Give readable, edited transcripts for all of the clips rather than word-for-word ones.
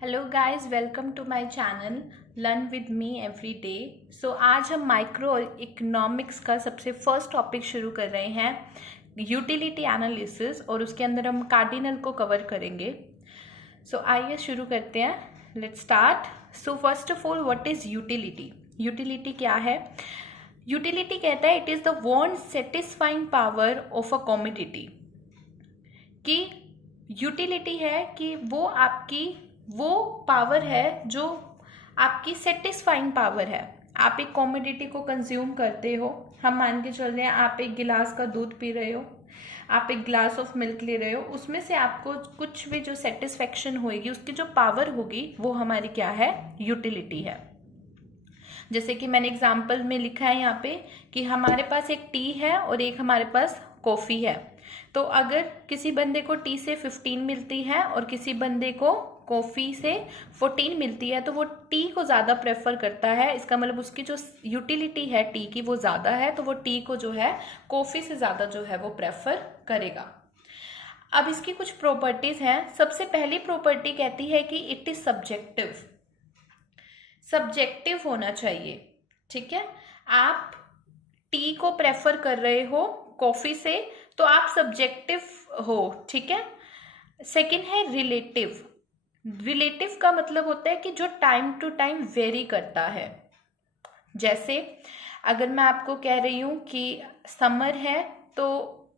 Hello guys, welcome to my channel learn with me every day. So आज हम micro economics का सबसे first topic शुरू कर रहे हैं, यूटिलिटी एनालिसिस, और उसके अंदर हम कार्डिनल को कवर करेंगे। सो आइए शुरू करते हैं। Let's start. So first of all, what is utility? Utility क्या है? यूटिलिटी कहता है it is the want satisfying power of a commodity. कि यूटिलिटी है कि वो पावर है जो आपकी सेटिस्फाइंग पावर है। आप एक कमोडिटी को कंज्यूम करते हो। हम मान के चल रहे हैं, आप एक गिलास का दूध पी रहे हो, आप एक ग्लास ऑफ मिल्क ले रहे हो, उसमें से आपको कुछ भी जो सेटिस्फेक्शन होगी, उसकी जो पावर होगी, वो हमारी क्या है? यूटिलिटी है। जैसे कि मैंने एग्जाम्पल में लिखा है यहाँ पे कि हमारे पास एक टी है और एक हमारे पास कॉफ़ी है। तो अगर किसी बंदे को टी से 15 मिलती है और किसी बंदे को कॉफ़ी से 14 मिलती है, तो वो टी को ज़्यादा प्रेफर करता है। इसका मतलब उसकी जो यूटिलिटी है टी की वो ज़्यादा है, तो वो टी को जो है कॉफ़ी से ज़्यादा जो है वो प्रेफर करेगा। अब इसकी कुछ प्रॉपर्टीज़ हैं। सबसे पहली प्रॉपर्टी कहती है कि इट इज़ सब्जेक्टिव। सब्जेक्टिव होना चाहिए, ठीक है। आप टी को प्रेफर कर रहे हो कॉफी से, तो आप सब्जेक्टिव हो, ठीक है। सेकंड है रिलेटिव। रिलेटिव का मतलब होता है कि जो टाइम टू टाइम वेरी करता है। जैसे अगर मैं आपको कह रही हूँ कि समर है तो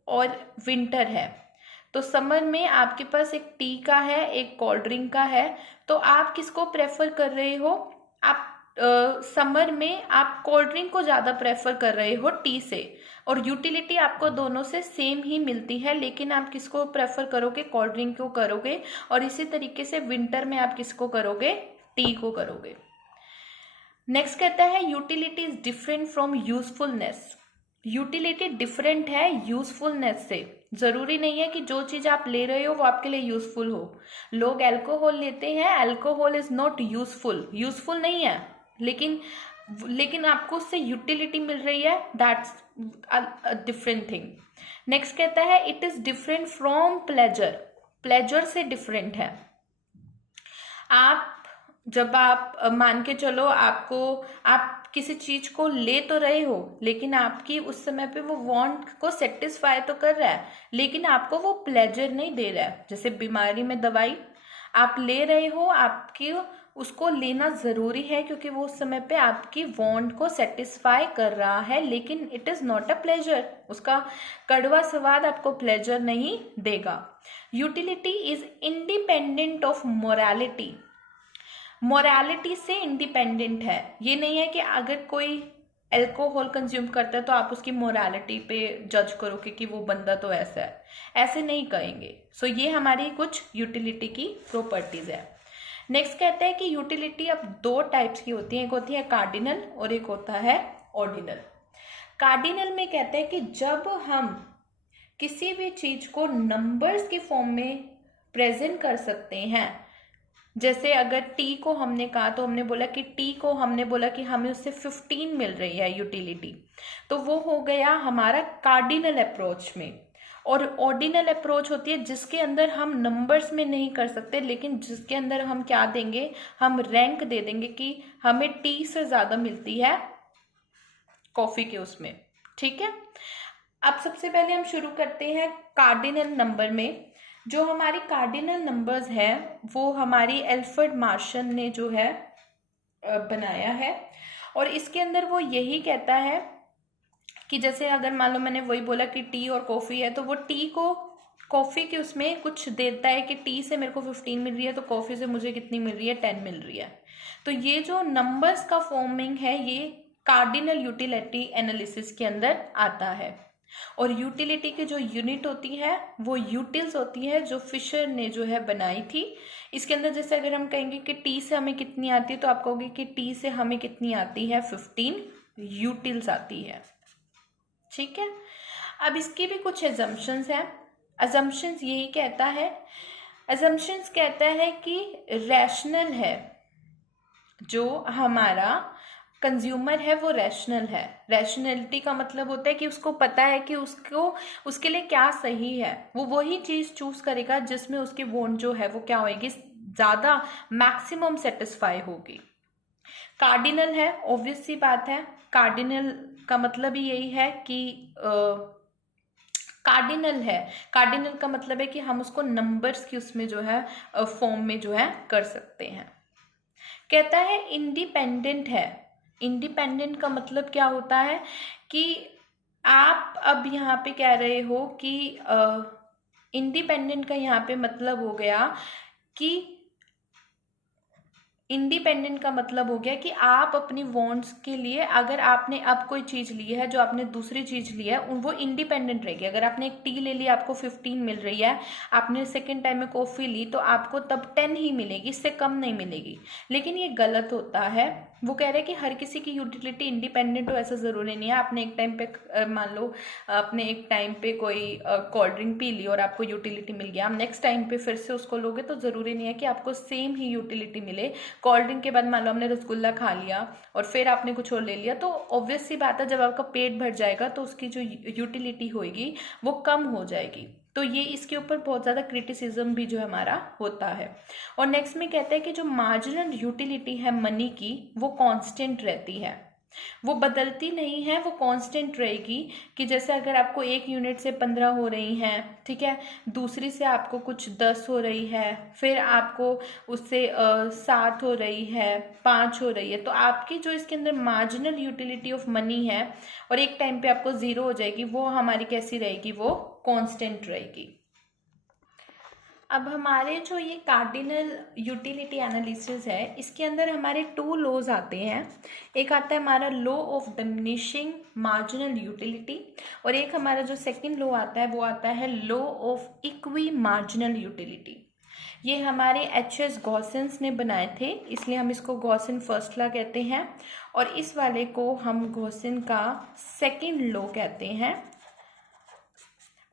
और विंटर है, तो समर में आपके पास एक टी का है, एक कोल्ड ड्रिंक का है, तो आप किसको प्रेफर कर रहे हो? आप समर में आप कोल्ड ड्रिंक को ज़्यादा प्रेफर कर रहे हो टी से, और यूटिलिटी आपको दोनों से सेम ही मिलती है, लेकिन आप किसको प्रेफर करोगे? कोल्ड ड्रिंक को करोगे। और इसी तरीके से विंटर में आप किसको करोगे? टी को करोगे। नेक्स्ट कहता है utility is different from usefulness. Utility different है यूजफुलनेस से। जरूरी नहीं है कि जो चीज आप ले रहे हो वो आपके लिए यूजफुल हो। लोग अल्कोहल लेते हैं, alcohol is not useful, useful नहीं है, लेकिन आपको उससे यूटिलिटी मिल रही है, that's a different thing. Next कहता है it is different from pleasure. Pleasure से डिफरेंट है। आप जब आप मान के चलो, आप किसी चीज को ले तो रहे हो, लेकिन आपकी उस समय पे वो वांट को सेटिस्फाई तो कर रहा है, लेकिन आपको वो प्लेजर नहीं दे रहा है। जैसे बीमारी में दवाई आप ले रहे हो, आपकी उसको लेना जरूरी है क्योंकि वो उस समय पे आपकी वांट को सेटिस्फाई कर रहा है, लेकिन it is not a pleasure. उसका कड़वा स्वाद आपको प्लेजर नहीं देगा। Utility is independent of morality. Morality से इंडिपेंडेंट है। ये नहीं है कि अगर कोई अल्कोहल कंज्यूम करता है तो आप उसकी मोरालिटी पे जज करोगे कि वो बंदा तो ऐसा है, ऐसे नहीं कहेंगे। सो ये हमारी कुछ यूटिलिटी की प्रॉपर्टीज है। नेक्स्ट कहते हैं कि यूटिलिटी अब दो टाइप्स की होती है, एक होती है कार्डिनल और एक होता है ऑर्डिनल। कार्डिनल में कहते हैं कि जब हम किसी भी चीज को नंबर्स के फॉर्म में प्रेजेंट कर सकते हैं, जैसे अगर टी को हमने कहा तो हमने बोला कि हमें उससे 15 मिल रही है यूटिलिटी, तो वो हो गया हमारा कार्डिनल अप्रोच में। और ऑर्डिनल अप्रोच होती है जिसके अंदर हम नंबर्स में नहीं कर सकते, लेकिन जिसके अंदर हम क्या देंगे? हम रैंक दे देंगे कि हमें टी से ज्यादा मिलती है कॉफी के उसमें, ठीक है। अब सबसे पहले हम शुरू करते हैं कार्डिनल नंबर में। जो हमारी कार्डिनल नंबर्स हैं वो हमारी एल्फ्रेड मार्शल ने जो है बनाया है, और इसके अंदर वो यही कहता है कि जैसे अगर मान लो मैंने वही बोला कि टी और कॉफ़ी है, तो वो टी को कॉफ़ी के उसमें कुछ देता है कि टी से मेरे को 15 मिल रही है, तो कॉफ़ी से मुझे कितनी मिल रही है? 10 मिल रही है। तो ये जो नंबर्स का फॉर्मिंग है ये कार्डिनल यूटिलिटी एनालिसिस के अंदर आता है। और यूटिलिटी की जो यूनिट होती है वो यूटिल्स होती है, जो फिशर ने जो है बनाई थी। इसके अंदर जैसे अगर हम कहेंगे कि टी से हमें कितनी आती है, तो आप कहोगे कि टी से हमें कितनी आती है? 15 यूटिल्स आती है, ठीक है। अब इसकी भी कुछ एजम्पशंस हैं। एजम्पशंस यही कहता है, एजम्पशंस कहता है कि रैशनल है, जो हमारा कंज्यूमर है वो रैशनल है। रैशनैलिटी का मतलब होता है कि उसको पता है कि उसके लिए क्या सही है, वो वही चीज चूज करेगा जिसमें उसकी वोट जो है वो क्या होगी? ज़्यादा मैक्सिमम सेटिस्फाई होगी। कार्डिनल है, ऑब्वियस सी बात है, कार्डिनल का मतलब ही यही है कि कार्डिनल है, कार्डिनल का मतलब है कि हम उसको नंबर्स की उसमें जो है फॉर्म में जो है कर सकते हैं। कहता है इंडिपेंडेंट है, इंडिपेंडेंट का मतलब क्या होता है कि आप अब यहाँ पे कह रहे हो कि इंडिपेंडेंट का यहाँ पे मतलब हो गया कि इंडिपेंडेंट का मतलब हो गया कि आप अपनी वांट्स के लिए, अगर आपने अब कोई चीज़ ली है, जो आपने दूसरी चीज़ ली है, वो इंडिपेंडेंट रहेगी। अगर आपने एक टी ले ली, आपको 15 मिल रही है, आपने सेकंड टाइम में कॉफ़ी ली तो आपको तब 10 ही मिलेगी, इससे कम नहीं मिलेगी। लेकिन ये गलत होता है। वो कह रहे हैं कि हर किसी की यूटिलिटी इंडिपेंडेंट हो, ऐसा ज़रूरी नहीं है। आपने एक टाइम पे मान लो आपने एक टाइम पे कोई कोल्ड ड्रिंक पी ली और आपको यूटिलिटी मिल गया, आप नेक्स्ट टाइम पे फिर से उसको लोगे तो ज़रूरी नहीं है कि आपको सेम ही यूटिलिटी मिले। कोल्ड ड्रिंक के बाद मान लो हमने रसगुल्ला खा लिया और फिर आपने कुछ और ले लिया, तो ऑब्वियस सी बात है जब आपका पेट भर जाएगा तो उसकी जो यूटिलिटी होगी वो कम हो जाएगी। तो ये इसके ऊपर बहुत ज़्यादा क्रिटिसिज्म भी जो हमारा होता है। और नेक्स्ट में कहता है कि जो मार्जिनल यूटिलिटी है मनी की, वो कांस्टेंट रहती है, वो बदलती नहीं है, वो कांस्टेंट रहेगी। कि जैसे अगर आपको एक यूनिट से 15 हो रही हैं, ठीक है, दूसरी से आपको कुछ 10 हो रही है, फिर आपको उससे 7 हो रही है, 5 हो रही है, तो आपकी जो इसके अंदर मार्जिनल यूटिलिटी ऑफ मनी है और एक टाइम पे आपको 0 हो जाएगी, वो हमारी कैसी रहेगी, वो कांस्टेंट रहेगी। अब हमारे जो ये कार्डिनल यूटिलिटी एनालिसिस है, इसके अंदर हमारे 2 लॉज आते हैं। एक आता है हमारा law of diminishing marginal utility, और एक हमारा जो सेकंड लॉ आता है वो आता है law of equi marginal utility. ये हमारे H.S. गॉसेंस ने बनाए थे, इसलिए हम इसको गॉसेन फर्स्ट लॉ कहते हैं, और इस वाले को हम गॉसेन का सेकंड लॉ कहते हैं।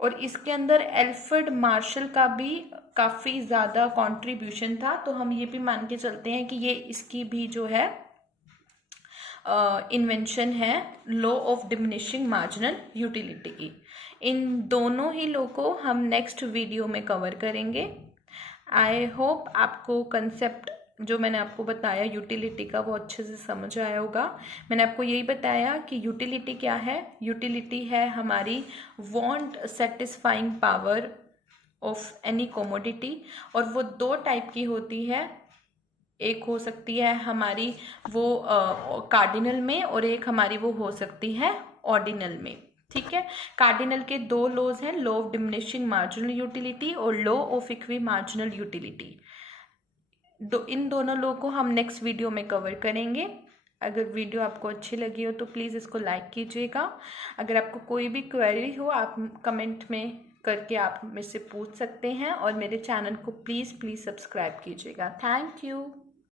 और इसके अंदर एल्फ्रेड मार्शल का भी काफ़ी ज़्यादा कंट्रीब्यूशन था, तो हम ये भी मान के चलते हैं कि ये इसकी भी जो है इन्वेंशन है law of diminishing marginal utility की। इन दोनों ही लॉ को हम नेक्स्ट वीडियो में कवर करेंगे। आई होप आपको कंसेप्ट जो मैंने आपको बताया यूटिलिटी का वो अच्छे से समझ आया होगा। मैंने आपको यही बताया कि यूटिलिटी क्या है। यूटिलिटी है हमारी want satisfying power of any commodity, और वो 2 टाइप की होती है। एक हो सकती है हमारी वो कार्डिनल में, और एक हमारी वो हो सकती है ऑर्डिनल में, ठीक है। कार्डिनल के 2 लॉज हैं, law of diminishing marginal utility और law of equi marginal utility. इन दोनों लॉ को हम नेक्स्ट वीडियो में कवर करेंगे। अगर वीडियो आपको अच्छी लगी हो तो प्लीज़ इसको लाइक कीजिएगा। अगर आपको कोई भी क्वेरी हो आप कमेंट में करके आप मुझसे पूछ सकते हैं, और मेरे चैनल को प्लीज़ सब्सक्राइब कीजिएगा। Thank you.